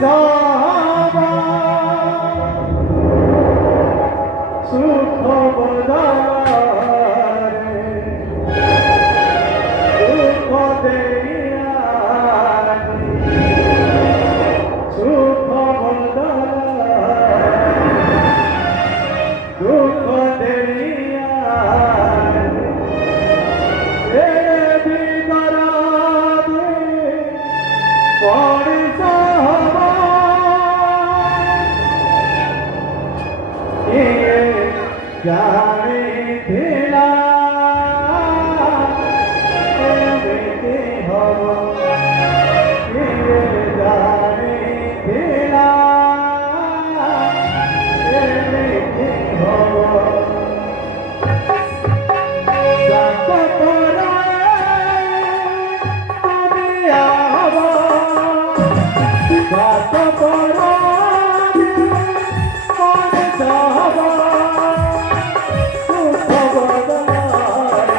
সাবা সুখ বদারে দুঃখ দেয়া সুখ বদারে দুঃখ দেয়া এ বিদরাদে পড়ে সাবা এ জানে দিলা এমনি হব এ জানে দিলা এমনি হব সাত পরায় তুমি আবা সাত পরায় মনে যাবা সুখ বদলায়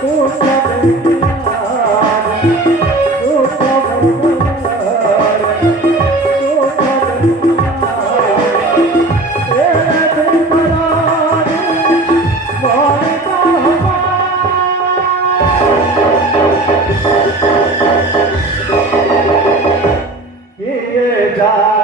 সুখ দেখিয়ারে সুখ বদলায় সুখ দেখিয়ারে এ বিদরাদে পড়ে সাবা ये जा